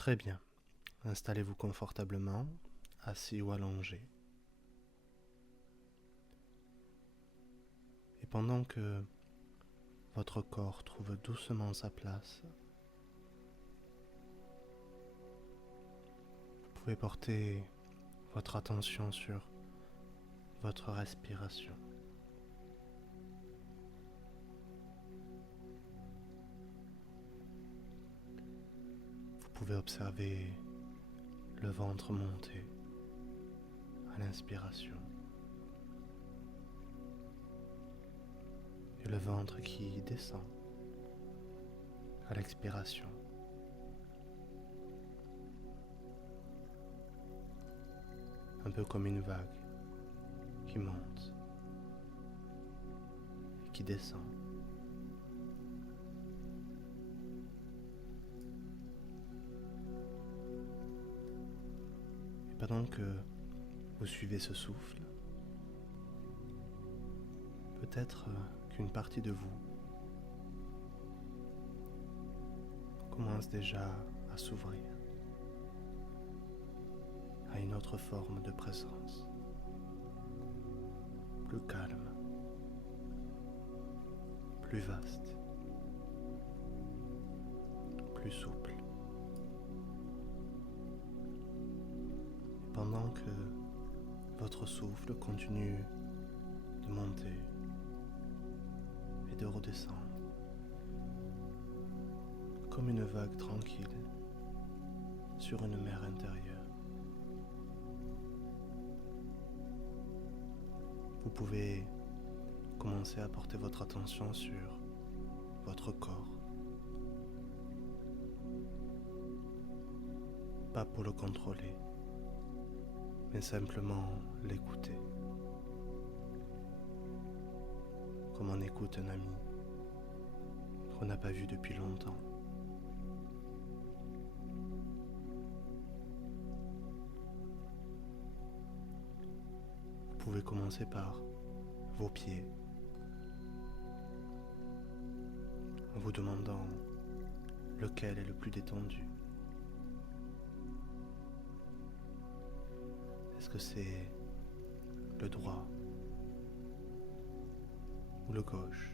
Très bien. Installez-vous confortablement, assis ou allongé. Et pendant que votre corps trouve doucement sa place, vous pouvez porter votre attention sur votre respiration. Vous pouvez observer le ventre monter à l'inspiration et le ventre qui descend à l'expiration. Un peu comme une vague qui monte et qui descend. Et pendant que vous suivez ce souffle, peut-être qu'une partie de vous commence déjà à s'ouvrir à une autre forme de présence, plus calme, plus vaste, plus souple. Et pendant que votre souffle continue de monter et de redescendre, comme une vague tranquille sur une mer intérieure, vous pouvez commencer à porter votre attention sur votre corps. Pas pour le contrôler, mais simplement l'écouter. Comme on écoute un ami qu'on n'a pas vu depuis longtemps. Vous pouvez commencer par vos pieds, en vous demandant lequel est le plus détendu. Est-ce que c'est le droit ou le gauche?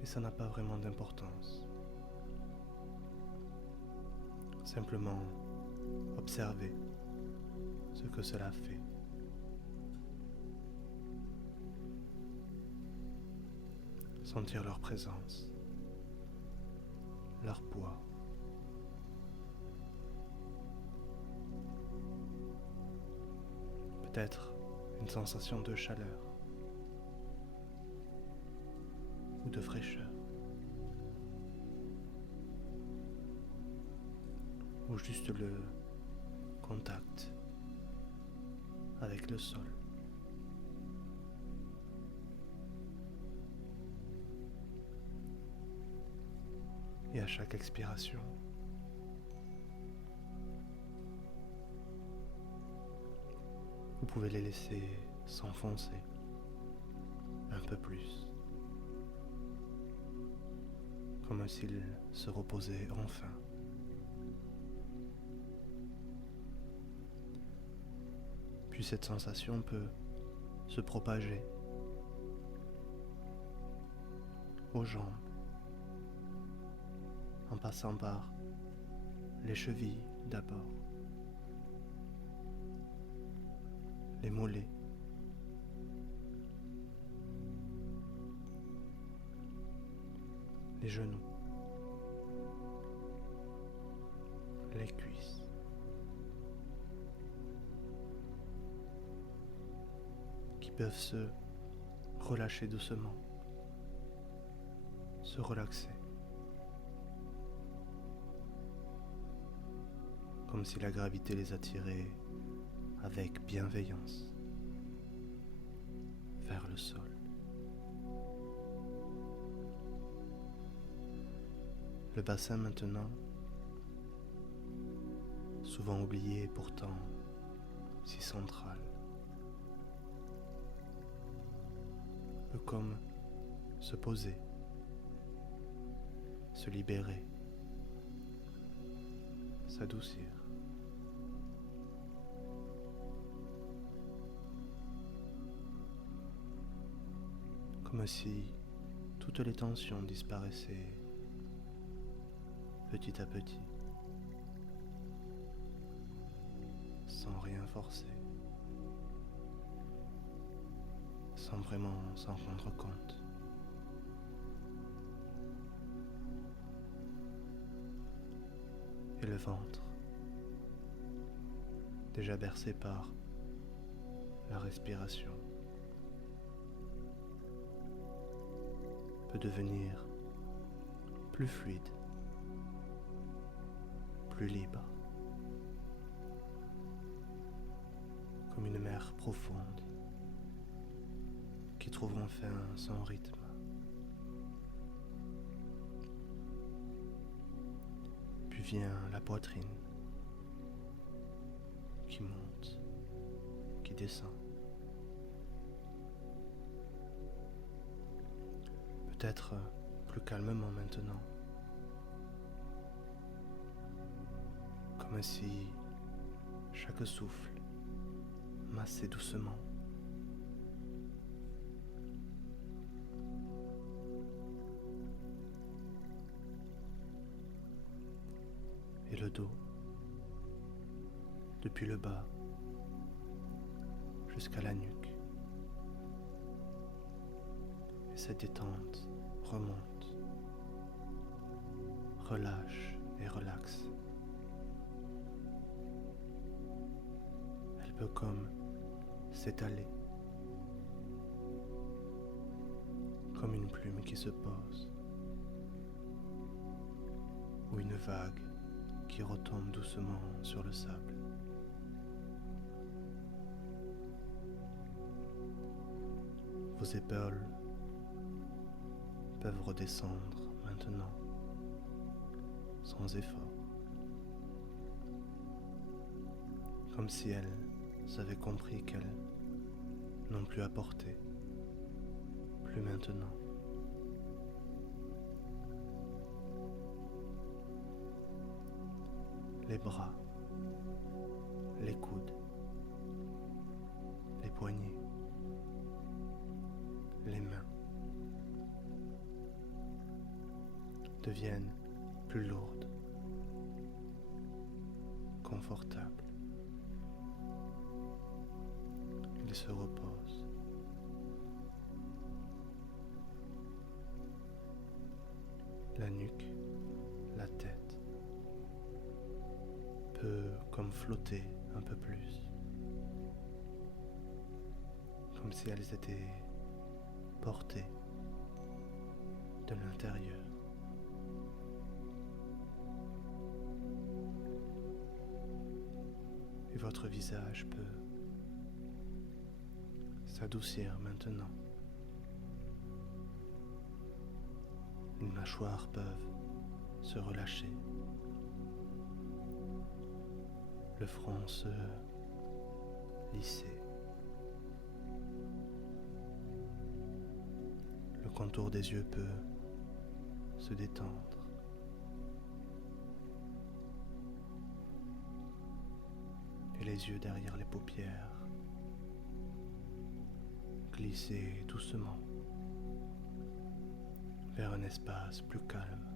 Et ça n'a pas vraiment d'importance. Simplement observez ce que cela fait. Sentir leur présence, leur poids. Peut-être une sensation de chaleur ou de fraîcheur. Ou juste le contact avec le sol. Et à chaque expiration, vous pouvez les laisser s'enfoncer un peu plus, comme s'ils se reposaient enfin. Puis cette sensation peut se propager aux jambes, en passant par les chevilles d'abord, les mollets, les genoux, les cuisses. Qui peuvent se relâcher doucement, se relaxer. Comme si la gravité les attirait avec bienveillance vers le sol. Le bassin maintenant, souvent oublié et pourtant si central, peut comme se poser se libérer, s'adoucir. Comme si toutes les tensions disparaissaient petit à petit, sans rien forcer, sans vraiment s'en rendre compte. Et le ventre, déjà bercé par la respiration, peut devenir plus fluide, plus libre, comme une mer profonde qui trouve enfin son rythme. Puis vient la poitrine qui monte, qui descend. Peut-être plus calmement maintenant, comme si chaque souffle massait doucement. Et le dos, depuis le bas jusqu'à la nuque. Et cette détente remonte, relâche et relaxe. Elle peut comme s'étaler, comme une plume qui se pose, ou une vague qui retombe doucement sur le sable. Vos épaules peuvent redescendre maintenant, sans effort, comme si elles avaient compris qu'elles n'ont plus à porter, plus maintenant. Les bras, les coudes, les poignets, les mains deviennent plus lourdes, confortables. Ils se reposent. La nuque, la tête peut comme flotter un peu plus, comme si elles étaient portées de l'intérieur. Et votre visage peut s'adoucir maintenant. Les mâchoires peuvent se relâcher. Le front se lisser. Le contour des yeux peut se détendre. Et les yeux derrière les paupières glisser doucement vers un espace plus calme,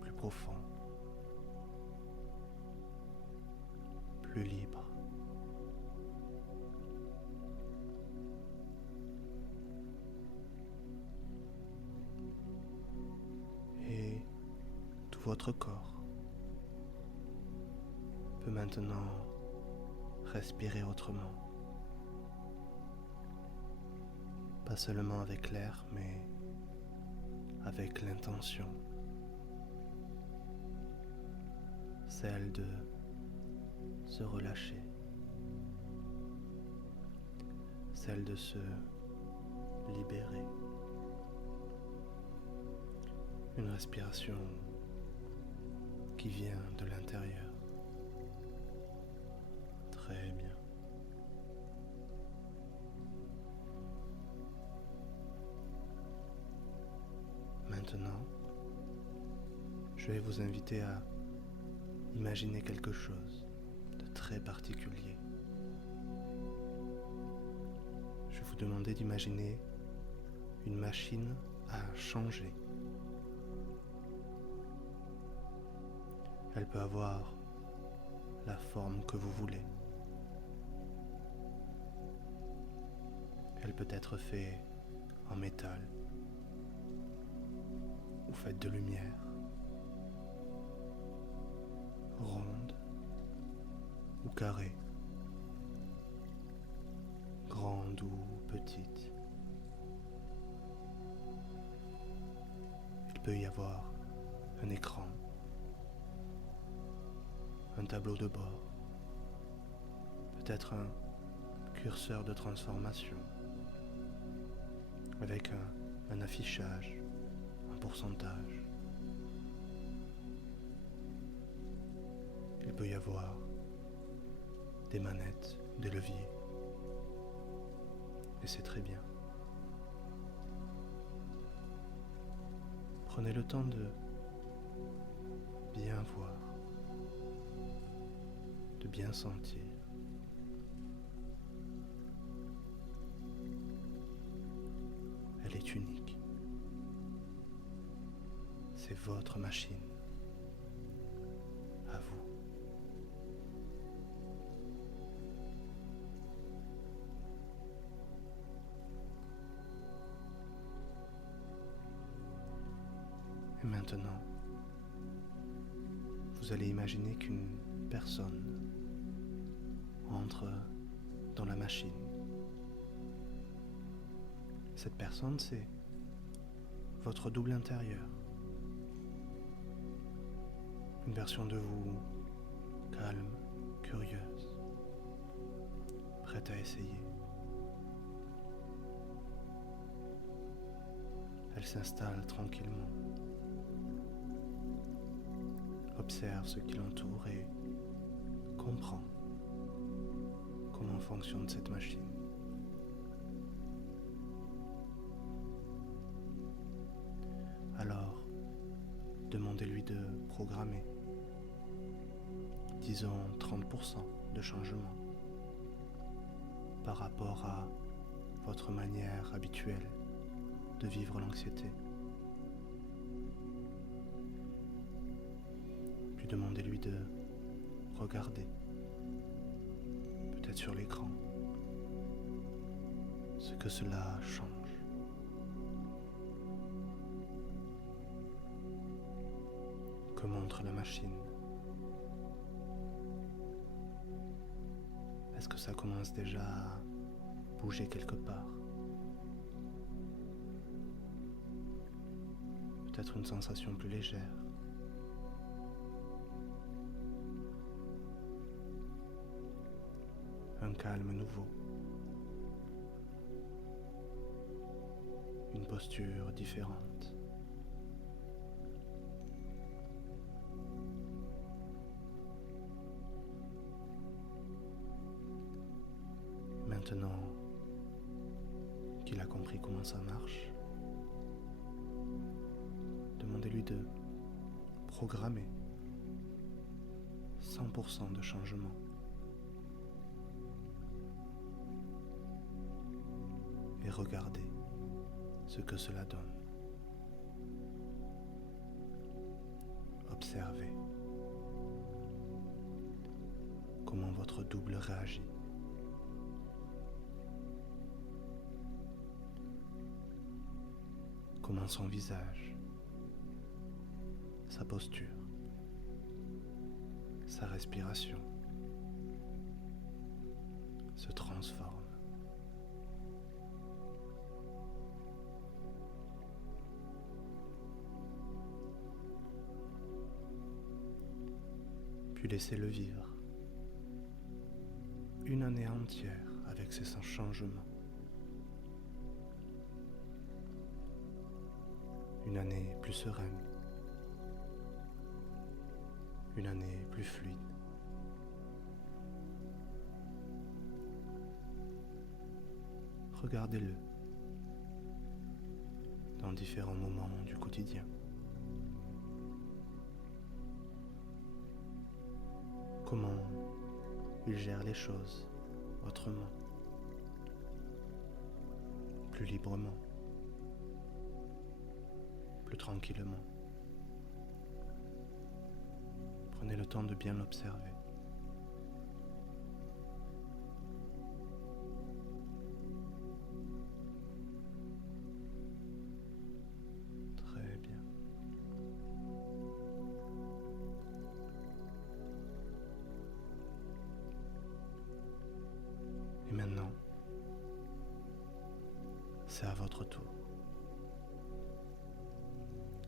plus profond, plus libre. Et tout votre corps peut maintenant respirer autrement. Pas seulement avec l'air, mais avec l'intention, celle de se relâcher, celle de se libérer. Une respiration qui vient de l'intérieur. Très bien. Maintenant, je vais vous inviter à imaginer quelque chose de très particulier. Je vais vous demander d'imaginer une machine à changer. Elle peut avoir la forme que vous voulez. Elle peut être faite en métal ou faite de lumière, ronde ou carrée, grande ou petite. Il peut y avoir un écran, un tableau de bord, peut-être un curseur de transformation avec un affichage, un pourcentage. Il peut y avoir des manettes, des leviers, et c'est très bien. Prenez le temps de bien voir, de bien sentir. Elle est unique. C'est votre machine. À vous. Et maintenant, vous allez imaginer qu'une personne entre dans la machine. Cette personne, c'est votre double intérieur. Une version de vous calme, curieuse, prête à essayer. Elle s'installe tranquillement, observe ce qui l'entoure et comprend comment fonctionne cette machine. Alors, demandez-lui de programmer, disons 30% de changement par rapport à votre manière habituelle de vivre l'anxiété. Puis demandez-lui de regarder, peut-être sur l'écran, ce que cela change. Que montre la machine? Est-ce que ça commence déjà à bouger quelque part? Peut-être une sensation plus légère. Un calme nouveau. Une posture différente. Maintenant qu'il a compris comment ça marche, demandez-lui de programmer 100% de changement. Et regardez ce que cela donne. Observez comment votre double réagit. Comment son visage, sa posture, sa respiration se transforment. Puis laissez-le vivre une année entière avec ces changements. Une année plus sereine, une année plus fluide. Regardez-le dans différents moments du quotidien. comment il gère les choses autrement, plus librement, plus tranquillement. Prenez le temps de bien l'observer. Très bien. Et maintenant, c'est à votre tour.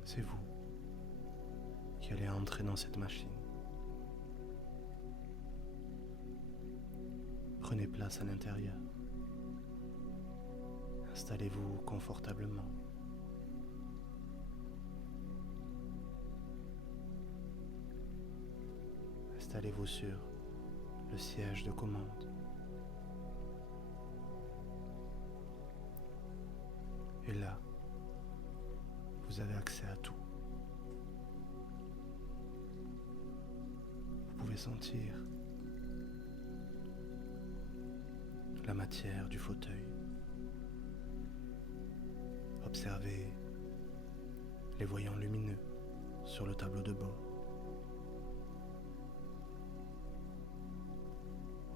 C'est vous qui allez entrer dans cette machine. Prenez place à l'intérieur. Installez-vous confortablement. Installez-vous sur le siège de commande. Et là, vous avez accès à tout. Vous pouvez sentir la matière du fauteuil. Observez les voyants lumineux sur le tableau de bord.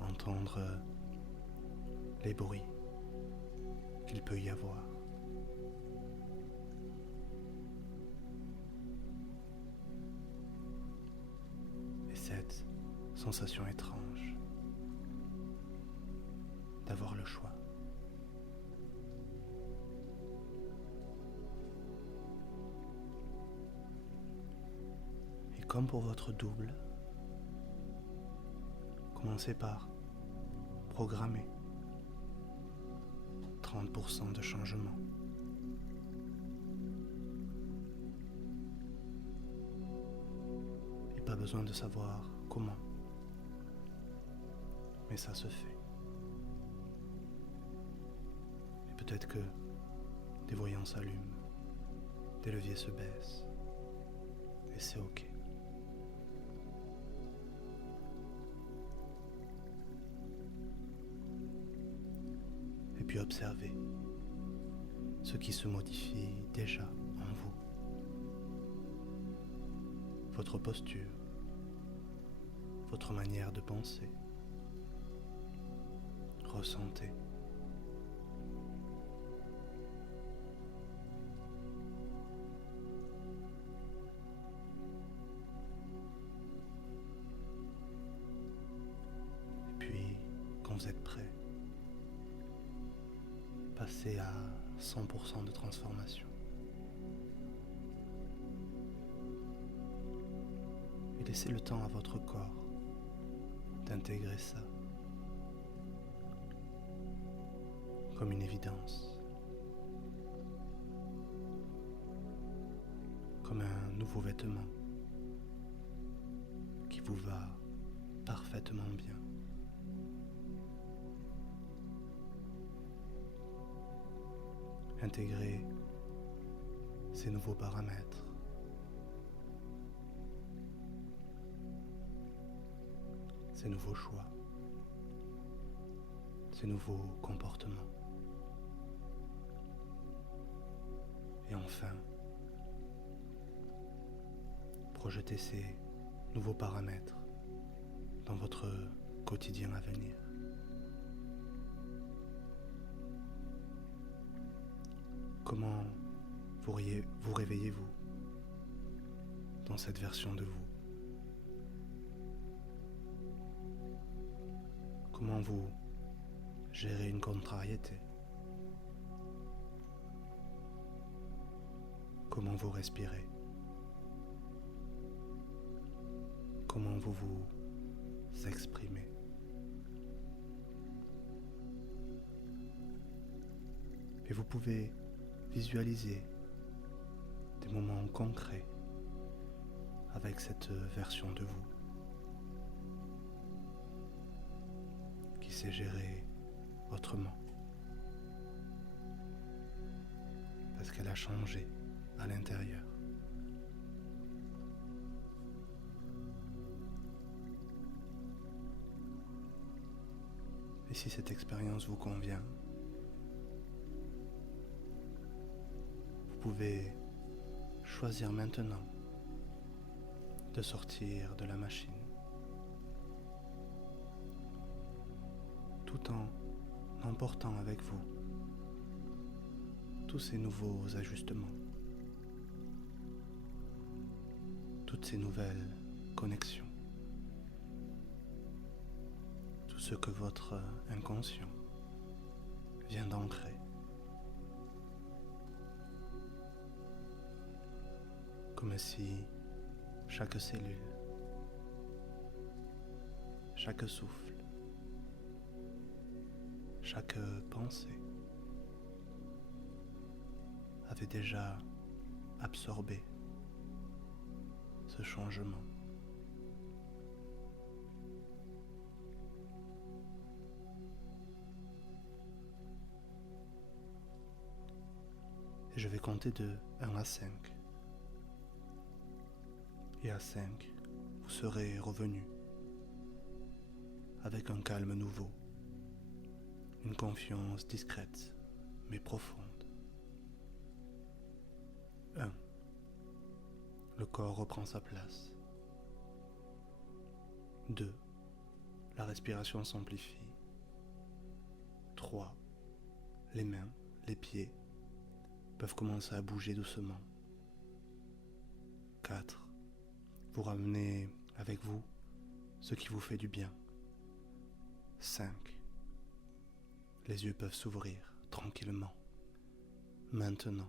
Entendre les bruits qu'il peut y avoir. Et cette sensation étrange d'avoir le choix. Et comme pour votre double, commencez par programmer 30% de changement. Et pas besoin de savoir comment, mais ça se fait. Et peut-être que des voyants s'allument, des leviers se baissent, et c'est ok. Et puis observez ce qui se modifie déjà en vous. Votre posture, votre manière de penser. Ressentez. Et puis, quand vous êtes prêt, passez à 100% de transformation. Et laissez le temps à votre corps d'intégrer ça comme une évidence, comme un nouveau vêtement qui vous va parfaitement bien. Intégrez ces nouveaux paramètres. Ces nouveaux choix. Ces nouveaux comportements. Et enfin, projetez ces nouveaux paramètres dans votre quotidien à venir. Comment vous réveillez-vous dans cette version de vous? Comment vous gérez une contrariété? Comment vous respirez? Comment vous vous exprimez? Et vous pouvez visualiser des moments concrets avec cette version de vous qui sait gérer autrement parce qu'elle a changé à l'intérieur. Et si cette expérience vous convient, vous pouvez choisir maintenant de sortir de la machine, tout en emportant avec vous tous ces nouveaux ajustements, toutes ces nouvelles connexions, tout ce que votre inconscient vient d'ancrer. Comme si chaque cellule, chaque souffle, chaque pensée avait déjà absorbé ce changement. Et je vais compter de 1 à 5. Et à 5, vous serez revenu avec un calme nouveau, une confiance discrète mais profonde. 1. Le corps reprend sa place. 2. La respiration s'amplifie. 3. Les mains, les pieds peuvent commencer à bouger doucement. 4. Vous ramenez avec vous ce qui vous fait du bien. 5. Les yeux peuvent s'ouvrir tranquillement. Maintenant.